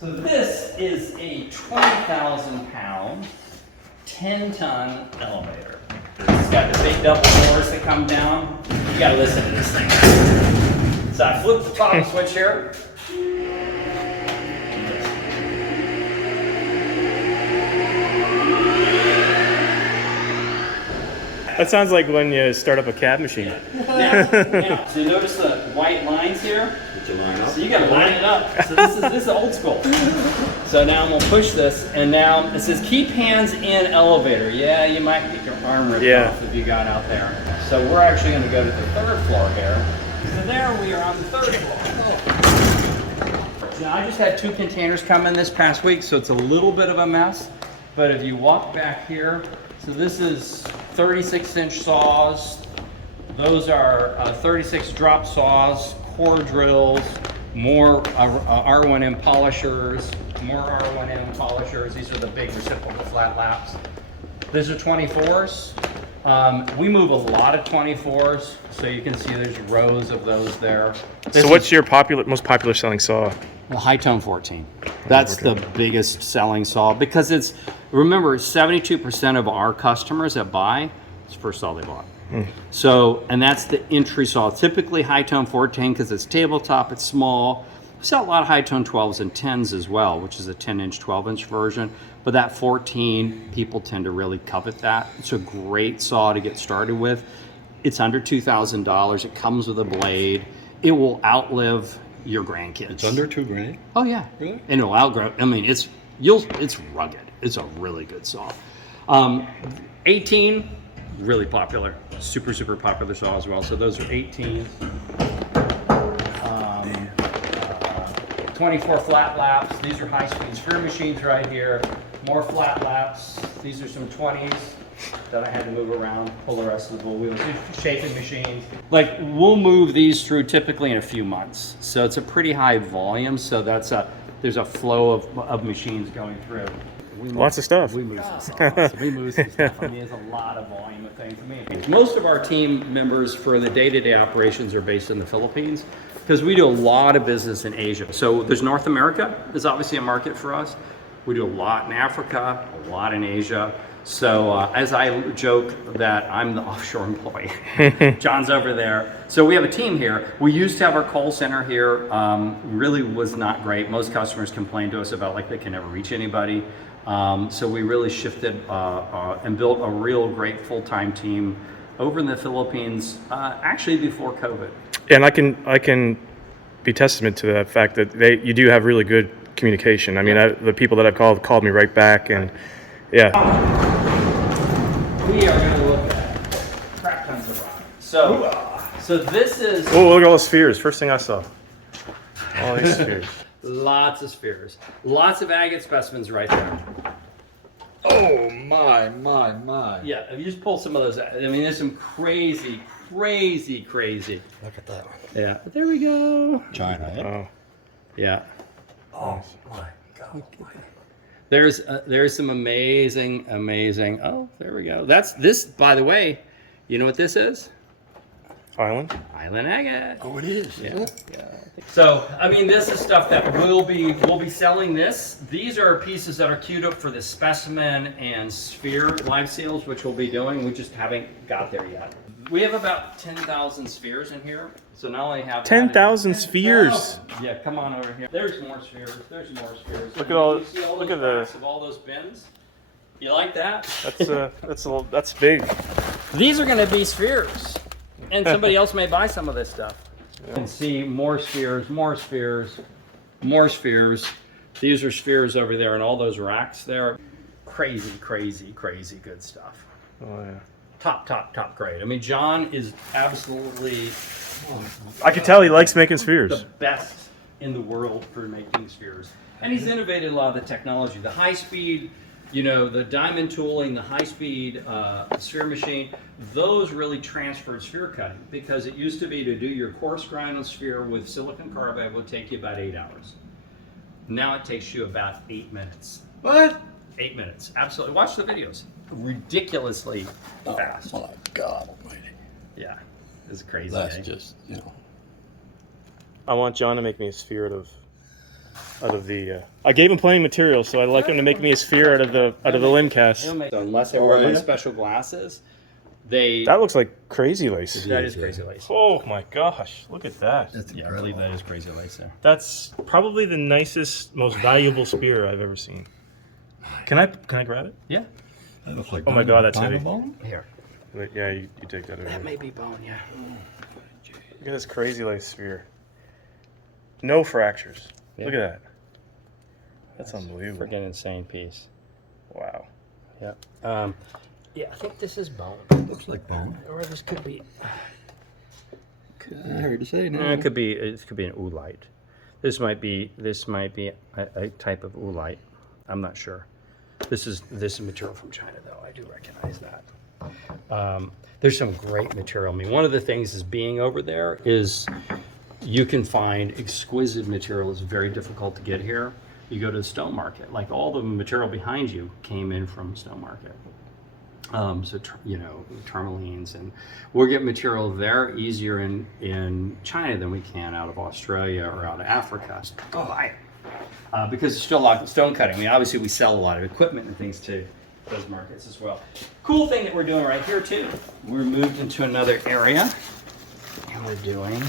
So this is a 20,000 pound, 10-ton elevator. It's got the big double doors that come down. You gotta listen to this thing. So I flip the top switch here. That sounds like when you start up a cab machine. Now, so you notice the white lines here? Did you line up? So you gotta line it up. So this is old school. So now I'm gonna push this, and now it says keep hands in elevator. Yeah, you might get your arm ripped off if you got out there. So we're actually gonna go to the 3rd floor here. So there we are on the 3rd floor. Now I just had 2 containers come in this past week, so it's a little bit of a mess. But if you walk back here, so this is 36-inch saws. Those are 36 drop saws, core drills, more R1M polishers, more R1M polishers. These are the big reciprocal flat laps. These are 24s. We move a lot of 24s, so you can see there's rows of those there. So what's your most popular selling saw? The High-Tone 14. That's the biggest selling saw because it's, remember, 72% of our customers that buy, it's the first saw they bought. So, and that's the entry saw. Typically High-Tone 14 because it's tabletop, it's small. We sell a lot of High-Tone 12s and 10s as well, which is a 10-inch, 12-inch version. But that 14, people tend to really covet that. It's a great saw to get started with. It's under $2,000. It comes with a blade. It will outlive your grandkids. It's under $2,000? Oh yeah. Really? And it'll outgrow. I mean, it's rugged. It's a really good saw. 18, really popular. Super popular saw as well. So those are 18s. 24 flat laps. These are high-speed sphere machines right here. More flat laps. These are some 20s that I had to move around, pull the rest of the bull wheels. These are shaping machines. Like, we'll move these through typically in a few months. So it's a pretty high volume. So there's a flow of machines going through. Lots of stuff. We move some stuff. We move some stuff. I mean, there's a lot of volume of things. I mean, most of our team members for the day-to-day operations are based in the Philippines because we do a lot of business in Asia. So there's North America is obviously a market for us. We do a lot in Africa, a lot in Asia. So as I joke that I'm the offshore employee, John's over there. So we have a team here. We used to have our call center here. Really was not great. Most customers complained to us about like they can never reach anybody. So we really shifted and built a real great full-time team over in the Philippines, actually before COVID. And I can be testament to that fact that you do have really good communication. I mean, the people that I've called me right back, and yeah. We are going to look at crap tons of rock. So this is Oh, look at all the spheres. First thing I saw. All these spheres. lots of spheres, lots of agate specimens right there. Oh, my. Yeah, if you just pull some of those out, I mean, there's some crazy. Look at that one. Yeah, there we go. China, eh? Oh. Yeah. Oh, my God. There's some amazing. Oh, there we go. That's this. By the way, you know what this is? Highland agate. Oh, it is. Yeah. So I mean, this is stuff that we'll be selling. These are pieces that are queued up for the specimen and sphere live sales, which we'll be doing. We just haven't got there yet. We have about 10,000 spheres in here. So not only have 10,000 spheres. Yeah, come on over here. There's more spheres. Look at all. You see all Look those at the. racks of all those bins. You like that? That's big. These are going to be spheres, and somebody else may buy some of this stuff. You can see more spheres. These are spheres over there, and all those racks there. Crazy good stuff. Oh yeah. Top grade. I mean, John is absolutely. I can tell he likes making spheres. The best in the world for making spheres, and he's innovated a lot of the technology, the high speed. The diamond tooling, the high-speed sphere machine, those really transferred sphere cutting because it used to be to do your coarse grind on sphere with silicon carbide would take you about 8 hours. Now it takes you about 8 minutes. What? 8 minutes, absolutely. Watch the videos. Ridiculously fast. Oh, my God almighty. Yeah, it's crazy. That's eh? just, I want John to make me a sphere out of out of the. I gave him plenty of material, so I'd like him to make me a sphere out of the limb cast. So unless they wear my special glasses, they. That looks like crazy lace. That is crazy lace. Oh my gosh! Look at that. That's Yeah, I incredible. believe that is crazy lace there. That's probably the nicest, most valuable spear I've ever seen. Can I grab it? Yeah. That looks like Oh my God, that's heavy. bone? Here. Wait, yeah, you take that over. That may be bone, yeah. Look at this crazy lace spear. No fractures. Yeah. Look at that. That's unbelievable. Freaking insane piece. Wow. Yeah. Yeah, I think this is bone. Looks like bone. Or this could be. I heard you say now. It could be an oolite. This might be a type of oolite. I'm not sure. This is material from China though. I do recognize that. There's some great material. I mean, one of the things is being over there is you can find exquisite material. It's very difficult to get here. You go to the stone market. Like all the material behind you came in from stone market. Tourmalines, and we'll get material there easier in China than we can out of Australia or out of Africa. Go buy it. Because there's still a lot of stone cutting. I mean, obviously we sell a lot of equipment and things to those markets as well. Cool thing that we're doing right here too. We're moved into another area and we're doing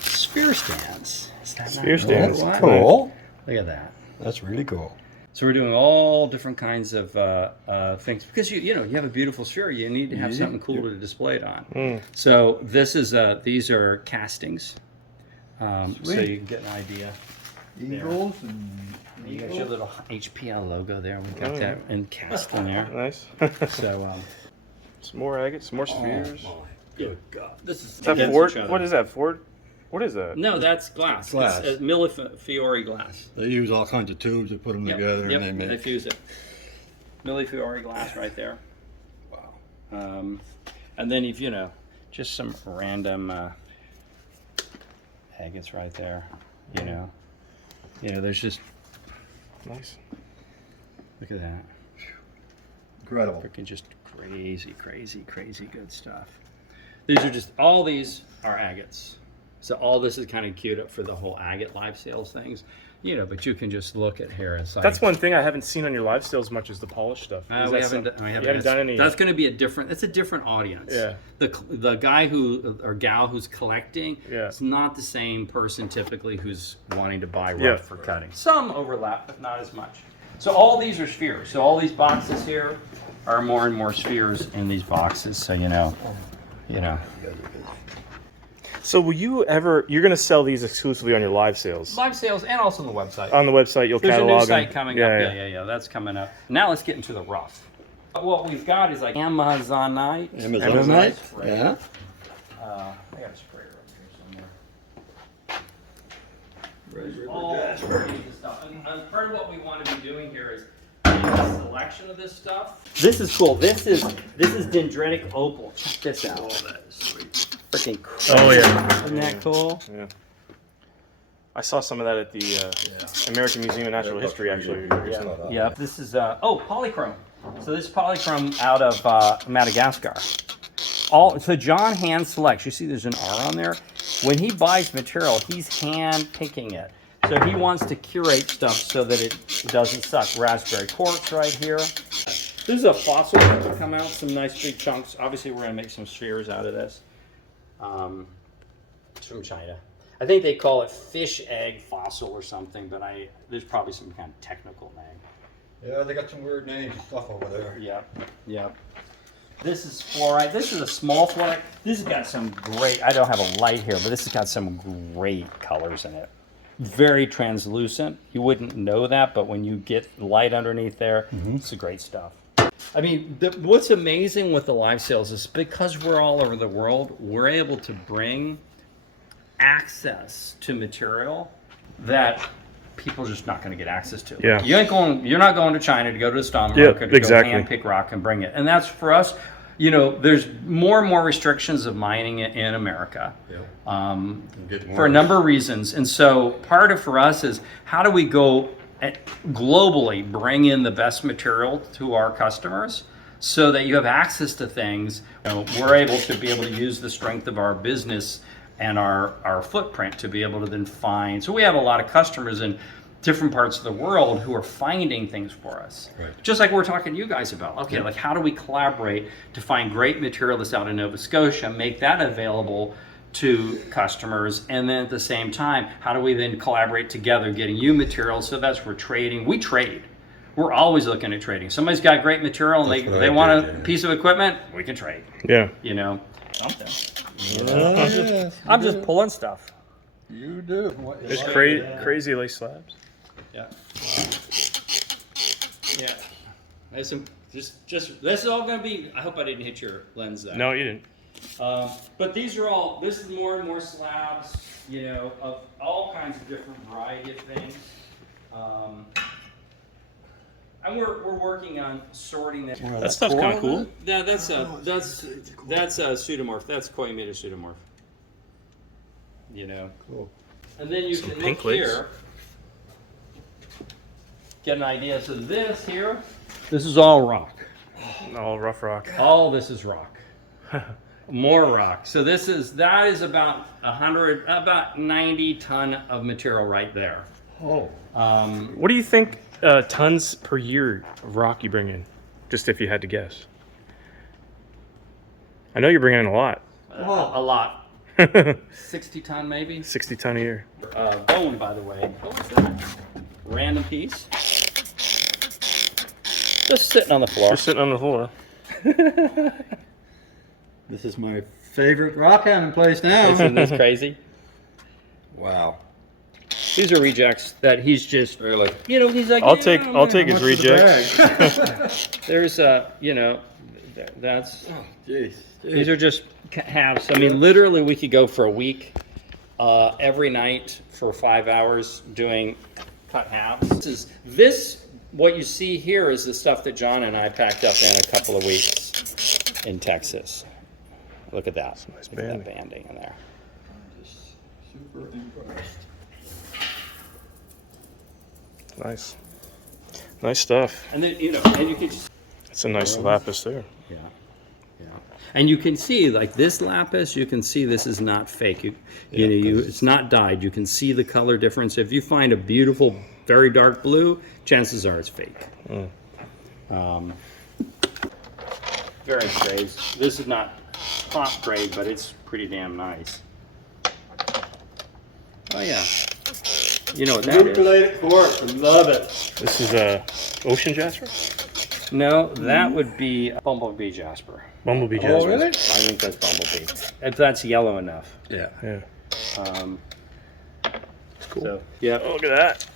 sphere stands. Is that Spear not stands. cool? Cool. Look at that. That's really cool. So we're doing all different kinds of things because you have a beautiful sphere. You need to have something cool to display it on. So this is these are castings, so you can get an idea. Eagles and You got your little HPL logo there. We got that in cast in there. Nice. So Some more agate, some more spheres. good God. This is Is that against Ford? each other. What is that? Ford? What is that? no, that's glass. Glass. It's Millefiori glass. They use all kinds of tubes to put them together, Yep, and they they make. fuse it. Millefiori glass right there. Wow. And then if just some random agates right there. There's just Nice. look at that. Incredible. Freaking just crazy good stuff. All these are agates. So all this is kind of queued up for the whole agate live sales things. But you can just look at here. It's like, That's one thing I haven't seen on your live sales much is the polished stuff. we Is that haven't done any. That's going to be a different audience. Yeah. The guy or gal who's collecting, Yeah. it's not the same person typically who's wanting to buy rough Yeah. for cutting. Some overlap, but not as much. So all these are spheres. So all these boxes here are more and more spheres in these boxes. So So will you ever? You're going to sell these exclusively on your live sales. live sales and also on the website. On the website, you'll There's a catalog new site them. coming up. Yeah. That's coming up. Now let's get into the rough. What we've got is like Amazonite. Amazonite. Yeah. I got a sprayer up here somewhere. All kinds of stuff. And part of what we want to be doing here is a selection of this stuff. This is cool. This is dendritic opal. Check this out. That is sweet. Freaking cool. Oh yeah. Isn't that cool? Yeah. I saw some of that at the American Museum of Natural History actually. recently. Yeah. This is polychrome. So this is polychrome out of Madagascar. So John hand selects. You see there's an R on there. When he buys material, he's hand picking it. So he wants to curate stuff so that it doesn't suck. Raspberry quartz right here. This is a fossil that will come out, some nice big chunks. Obviously we're going to make some spheres out of this. It's from China. I think they call it fish egg fossil or something, but there's probably some kind of technical name. Yeah, they got some weird names and stuff over there. Yep. This is fluorite. This is a small fluorite. This has got some great, I don't have a light here, but this has got some great colors in it. Very translucent. You wouldn't know that, but when you get light underneath there, it's great stuff. I mean, what's amazing with the live sales is because we're all over the world, we're able to bring access to material that people are just not going to get access to. Yeah. You're not going to China to go to the stone Yeah, market to exactly. go hand pick rock and bring it. And that's for us, there's more and more restrictions of mining in America. For a number of reasons. And so part of for us is how do we go globally bring in the best material to our customers so that you have access to things. We're able to use the strength of our business and our footprint to be able to then find. So we have a lot of customers in different parts of the world who are finding things for us. Right. Just like we're talking to you guys about. Okay, like how do we collaborate to find great material that's out in Nova Scotia, make that available to customers, and then at the same time, how do we then collaborate together, getting you material? So that's where trading. We trade. We're always looking at trading. Somebody's got great material and That's what they I want did, a yeah. piece of equipment, we can trade. Yeah. You know, something. Yes, I'm just pulling stuff. You do. There's crazy lace slabs. Yeah. Yeah. There's some. Just this is all going to be. I hope I didn't hit your lens there. No, you didn't. But these are all. This is more and more slabs. You know, of all kinds of different variety of things. And we're working on sorting that. That stuff's kind of cool. Yeah, that's a pseudomorph. That's coimeter pseudomorph. You know. Cool. And then you Some can pink look lace. here, get an idea. So this here, this is all rock. All rough rock. All this is rock. More rock. So that is about 90 ton of material right there. Oh. What do you think tons per year of rock you bring in? Just if you had to guess. I know you're bringing in a lot. A lot. 60 ton maybe. 60 ton a year. Bone, by the way. What was that? Random piece. Just sitting on the floor. Just sitting on the floor. This is my favorite rock hounding place now. Isn't this crazy? Wow. These are rejects that he's just, Really? you know, he's like, I'll yeah, take man. his How much for the rejects. bag? There's you know, that's, Oh, jeez. these are just halves. I mean, literally we could go for a week, every night for 5 hours doing cut halves. What you see here is the stuff that John and I packed up in a couple of weeks in Texas. Look at that. Nice Look at that banding. banding in there. Just super impressed. Nice. Nice stuff. And then, you know, and you can just, It's a nice lapis there. yeah, yeah. And you can see, like this lapis, you can see this is not fake. It's not dyed. You can see the color difference. If you find a beautiful, very dark blue, chances are it's fake. Very grade. This is not top grade, but it's pretty damn nice. Oh yeah. You know what that is? Manipulated quartz. Love it. This is ocean jasper? No, that would be bumblebee jasper. Bumblebee Oh, jasper. really? I think that's bumblebee. If that's yellow enough. Yeah. Yeah. Cool. So, yeah. Oh, look at that.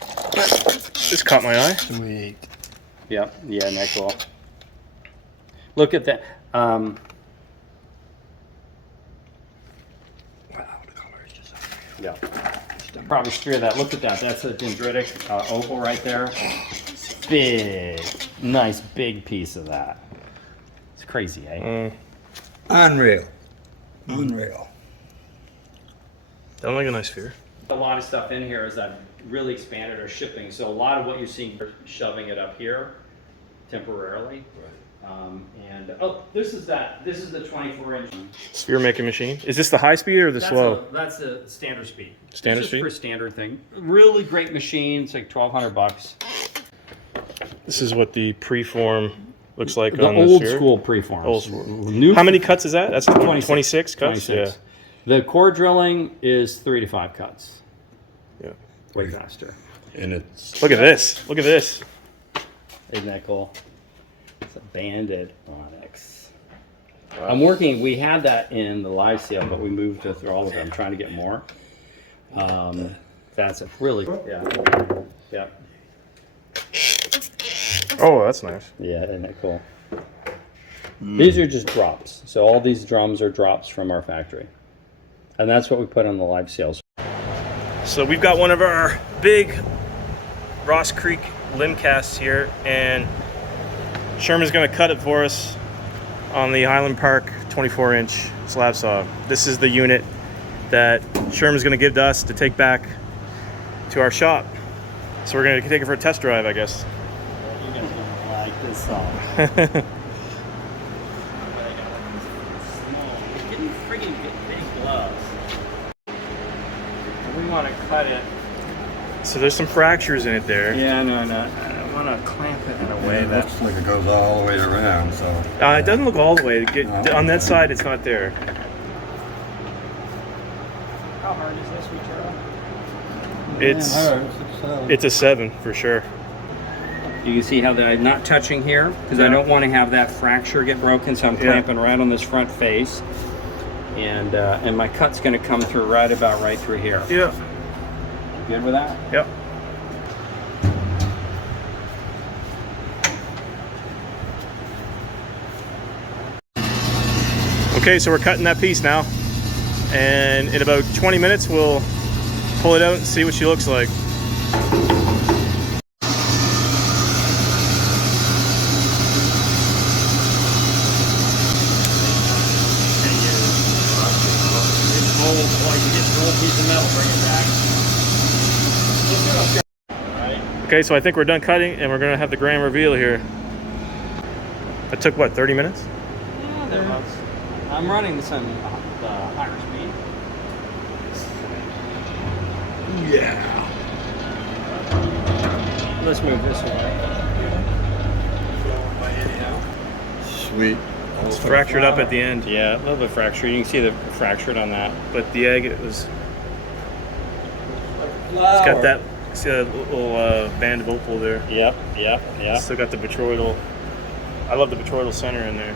This caught my eye. Sweet. Yeah, isn't that cool? Look at that. Wow, the color is just Yeah. Probably spear that. Look at that. That's a dendritic opal right there. Big, nice big piece of that. It's crazy, eh? unreal. Unreal. Don't like a nice sphere. A lot of stuff in here is that really expanded our shipping. So a lot of what you're seeing, we're shoving it up here temporarily. This is the 24-inch. Sphere making machine. Is this the high speed or the slow? That's a standard speed. Standard It's just speed? for standard thing. Really great machine. It's like $1,200. This is what the preform looks like The on old the sphere. school preforms. Old school. New How many cuts is that? That's 26 cuts? 26. The core drilling is 3 to 5 cuts. Yeah. Way faster. And it's Look at this. Look at this. Isn't that cool? It's a banded onyx. Wow. We had that in the live sale, but we moved to through all of them, trying to get more. That's a really, yeah. Oh, that's nice. Yeah, isn't that cool? These are just drops. So all these drums are drops from our factory. And that's what we put on the live sales. So we've got one of our big Ross Creek limb casts here, and Sherman's going to cut it for us on the Highland Park 24-inch slab saw. This is the unit that Sherman's going to give to us to take back to our shop. So we're going to take it for a test drive, I guess. You guys are gonna like this song. Getting friggin' big gloves. cut it. So there's some fractures in it there. Yeah, no. I want to clamp it in a way It that... looks like it goes all the way around, so. It doesn't look all the way. No. On that side, it's not there. How hard is this material? It's a 7 for sure. You can see how I'm not touching here because I don't want to have that fracture get broken, so I'm clamping right on this front face, and my cut's going to come through right through here. Yeah. Good with that? Yep. Okay, so we're cutting that piece now, and in about 20 minutes we'll pull it out and see what she looks like. Okay, so I think we're done cutting and we're gonna have the grand reveal here. That took what, 30 minutes? Yeah, thereabouts. I'm running some higher speed. Yeah. Let's move this way. Sweet. It's fractured up at the end. Yeah, a little bit fractured. You can see the fractured on that. But the agate was... It's got that, see that little band of opal there. Yep. Still got the botryoidal. I love the botryoidal center in there.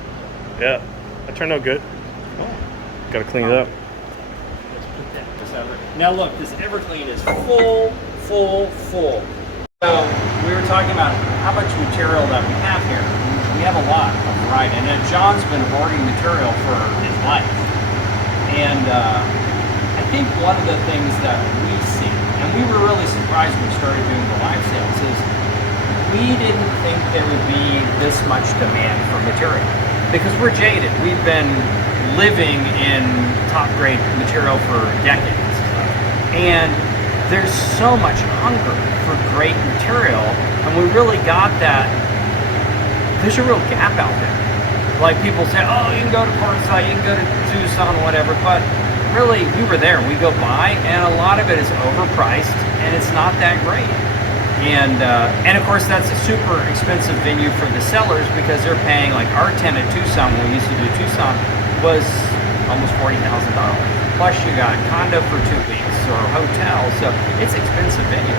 Yeah, that turned out good. Got to clean it up. Let's put this over. Now look, this Everclean is full. So we were talking about how much material that we have here. We have a lot of variety, and then John's been hoarding material for his life. And I think one of the things that we see, and we were really surprised when we started doing the live sales, is we didn't think there would be this much demand for material. Because we're jaded. We've been living in top grade material for decades. And there's so much hunger for great material, and we really got that. There's a real gap out there. Like people say, oh, you can go to Quartzsite, you can go to Tucson, whatever, but really, we were there. We go by, and a lot of it is overpriced, and it's not that great. And of course, that's a super expensive venue for the sellers because they're paying, like our tent at Tucson, when we used to do Tucson, was almost $40,000. Plus, you got a condo for 2 weeks or a hotel, so it's expensive venue.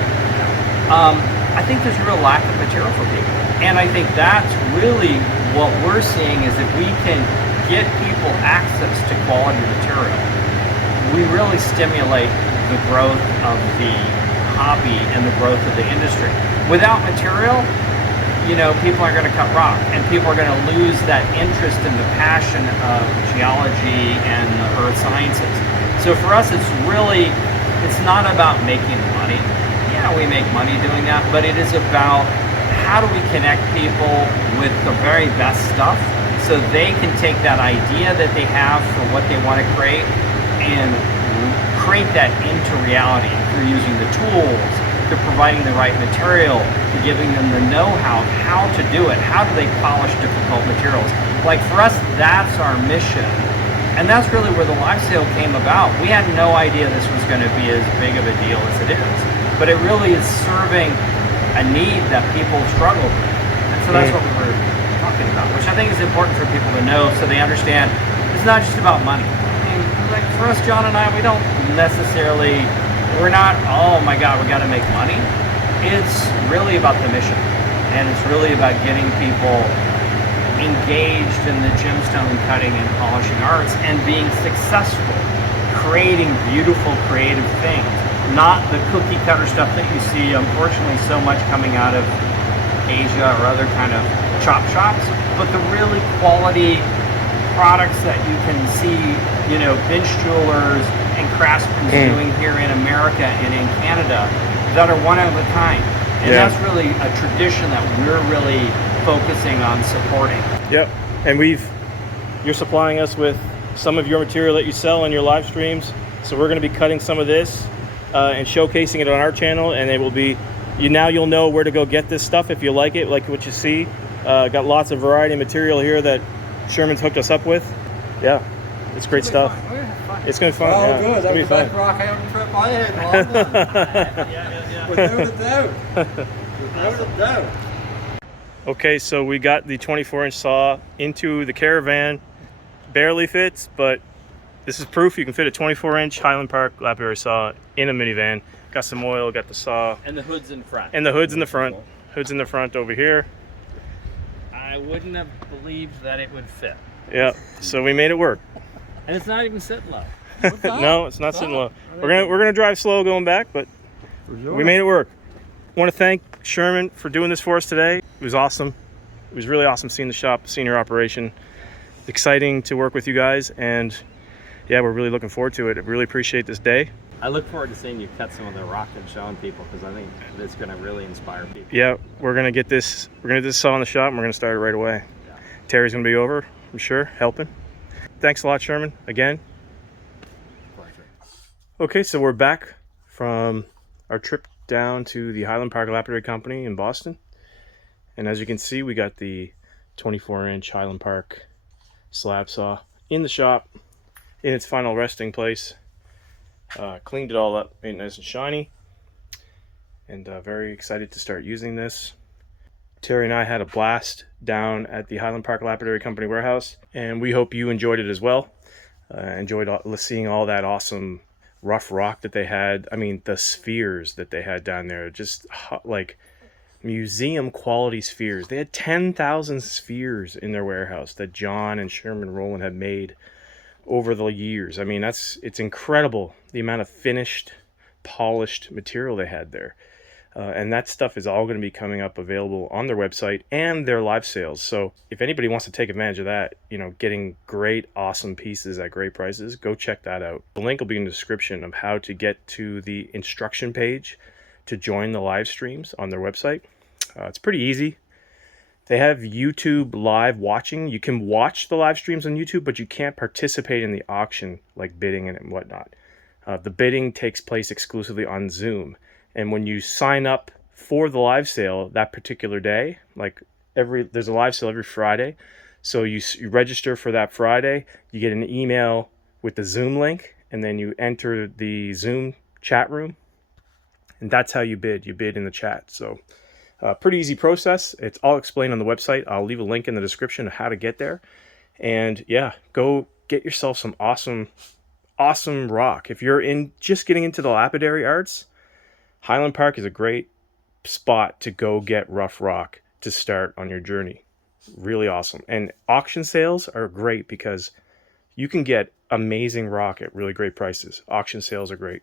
I think there's a real lack of material for people. And I think that's really what we're seeing is if we can get people access to quality material, we really stimulate the growth of the hobby and the growth of the industry. Without material, you know, people are going to cut rock, and people are going to lose that interest in the passion of geology and the earth sciences. So for us, it's not about making money. Yeah, we make money doing that, but it is about how do we connect people with the very best stuff so they can take that idea that they have for what they want to create and create that into reality through using the tools, through providing the right material, to giving them the know-how, how to do it, how do they polish difficult materials. Like for us, that's our mission. And that's really where the live sale came about. We had no idea this was going to be as big of a deal as it is. But it really is serving a need that people struggle with. And so that's what we were talking about, which I think is important for people to know so they understand it's not just about money. I mean, like for us, John and I, we don't necessarily, we're not, oh my God, we got to make money. It's really about the mission. And it's really about getting people engaged in the gemstone cutting and polishing arts and being successful, creating beautiful, creative things. Not the cookie cutter stuff that you see, unfortunately, so much coming out of Asia or other kind of chop shops, but the really quality products that you can see, you know, bench jewelers and craftsmen doing here in America and in Canada that are one of a kind. And that's really a tradition that we're really focusing on supporting. Yep, and you're supplying us with some of your material that you sell on your live streams. So we're going to be cutting some of this and showcasing it on our channel, and it will be, you'll know where to go get this stuff if you like it, like what you see. Got lots of variety of material here that Sherman's hooked us up with. Yeah, It's great stuff. It's gonna be fun. Oh, Yeah. good. It's That gonna was be the best fun. rock hounding trip I had in a long time. Without a doubt. Without a doubt. Okay, so we got the 24-inch saw into the caravan. Barely fits, but this is proof you can fit a 24-inch Highland Park Lapidary saw in a minivan. Got some oil, got the saw. And the hood's in front. And the hood's in the front. Hood's in the front over here. I wouldn't have believed that it would fit. Yeah, so we made it work. And it's not even sitting low. No, it's not sitting low. We're gonna drive slow going back, but we made it work. I want to thank Sherman for doing this for us today. It was awesome. It was really awesome seeing the shop, seeing your operation. Exciting to work with you guys, and yeah, we're really looking forward to it. I really appreciate this day. I look forward to seeing you cut some of the rock and showing people, because I think it's going to really inspire people. Yeah, we're gonna get this saw in the shop and we're gonna start it right away. Yeah. Terry's gonna be over, I'm sure, helping. Thanks a lot, Sherman, again. Pleasure. Okay, so we're back from our trip down to the Highland Park Lapidary Company in Boston. And as you can see, we got the 24-inch Highland Park slab saw in the shop, in its final resting place. Cleaned it all up, made it nice and shiny. And very excited to start using this. Terry and I had a blast down at the Highland Park Lapidary Company warehouse, and we hope you enjoyed it as well. Enjoyed seeing all that awesome rough rock that they had. I mean, the spheres that they had down there, just like museum quality spheres. They had 10,000 spheres in their warehouse that John and Sherman Rowland had made over the years. I mean, it's incredible the amount of finished, polished material they had there. And that stuff is all going to be coming up available on their website and their live sales. So if anybody wants to take advantage of that, you know, getting great, awesome pieces at great prices, go check that out. The link will be in the description of how to get to the instruction page to join the live streams on their website. It's pretty easy. They have YouTube live watching. You can watch the live streams on YouTube, but you can't participate in the auction, like bidding and whatnot. The bidding takes place exclusively on Zoom. And when you sign up for the live sale that particular day, like there's a live sale every Friday. So you register for that Friday, you get an email with the Zoom link, and then you enter the Zoom chat room. And that's how you bid. You bid in the chat. So pretty easy process. It's all explained on the website. I'll leave a link in the description of how to get there. And yeah, go get yourself some awesome rock. If you're just getting into the lapidary arts, Highland Park is a great spot to go get rough rock to start on your journey. Really awesome. And auction sales are great because you can get amazing rock at really great prices. Auction sales are great.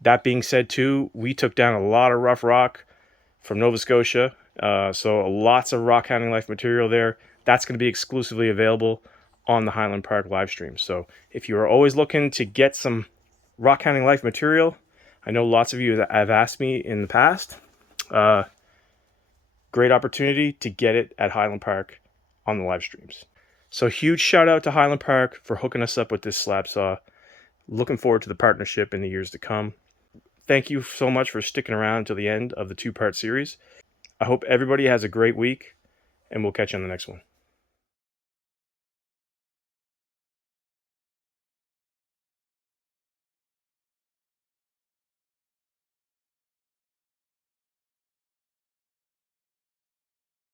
That being said too, we took down a lot of rough rock from Nova Scotia. So lots of Rockhounding Life material there. That's going to be exclusively available on the Highland Park live stream. So if you are always looking to get some Rockhounding Life material, I know lots of you have asked me in the past. Great opportunity to get it at Highland Park on the live streams. So huge shout out to Highland Park for hooking us up with this slab saw. Looking forward to the partnership in the years to come. Thank you so much for sticking around to the end of the two-part series. I hope everybody has a great week, and we'll catch you on the next one.